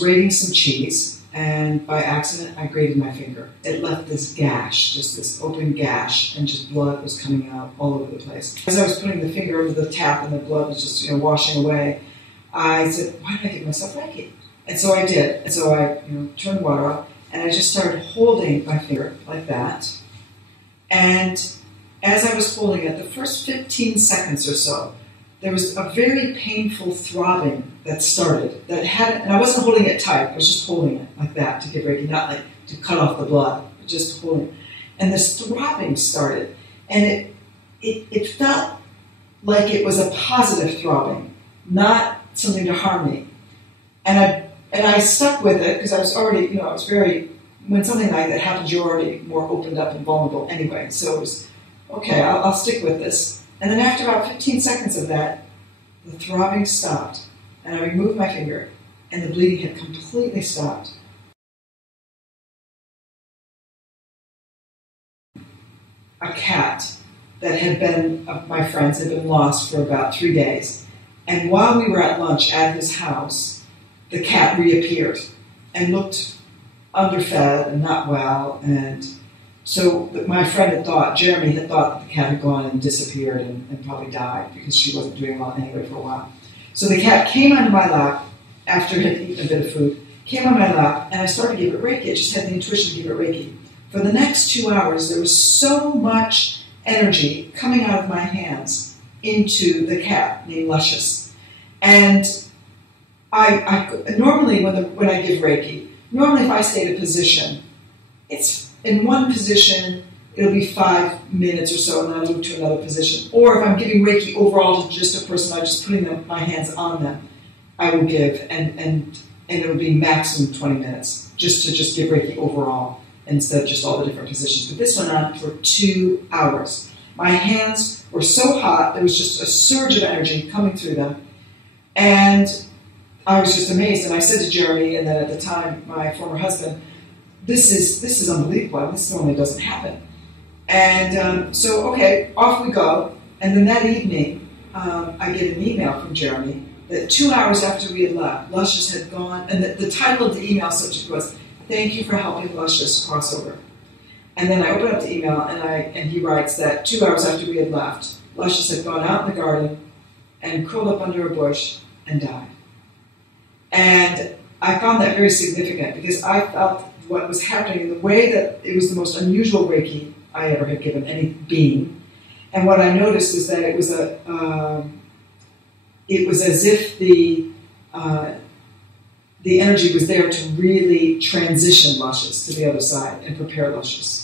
grating some cheese, and by accident, I grated my finger. It left this gash, just this open gash, and just blood was coming out all over the place. As I was putting the finger over the tap and the blood was just, washing away, I said, why did I give myself Reiki? And so I did. And so I, turned water off, and I just started holding my finger like that. And as I was holding it, the first 15 seconds or so, there was a very painful throbbing that started. And I wasn't holding it tight. I was just holding it like that to give Reiki, not like to cut off the blood, but just holding it. And this throbbing started, and it felt like it was a positive throbbing, not something to harm me. And I stuck with it because I was already, when something like that happens, you're already more opened up and vulnerable anyway. So it was, okay, I'll stick with this. And then after about 15 seconds of that, the throbbing stopped, and I removed my finger, and the bleeding had completely stopped. A cat that had been, my friends, had been lost for about 3 days. And while we were at lunch at his house, the cat reappeared and looked underfed and not well. And so my friend Jeremy had thought that the cat had gone and disappeared and probably died because she wasn't doing well anyway for a while. So the cat came onto my lap after it had eaten a bit of food, came on my lap, and I started to give it Reiki. I just had the intuition to give it Reiki. For the next 2 hours, there was so much energy coming out of my hands into the cat named Luscious. And I normally, when I give Reiki, normally if I stay in a position, it's in one position, it'll be 5 minutes or so, and then I'll move to another position. Or if I'm giving Reiki overall to just a person, I'm just putting my hands on them, I will give, and it will be maximum 20 minutes, just to give Reiki overall, instead of just all the different positions. But this went on for 2 hours. My hands were so hot, there was just a surge of energy coming through them, and I was just amazed. And I said to Jeremy, and then at the time, my former husband, this is unbelievable. This normally doesn't happen. And so, okay, off we go. And then that evening, I get an email from Jeremy that 2 hours after we had left, Luscious had gone, and the title of the email subject was, "Thank you for helping Luscious cross over." And then I open up the email, and he writes that 2 hours after we had left, Luscious had gone out in the garden and curled up under a bush and died. And I found that very significant because I felt what was happening in the way that it was the most unusual Reiki I ever had given any being. And what I noticed is that it was as if the energy was there to really transition Luscious to the other side and prepare Luscious.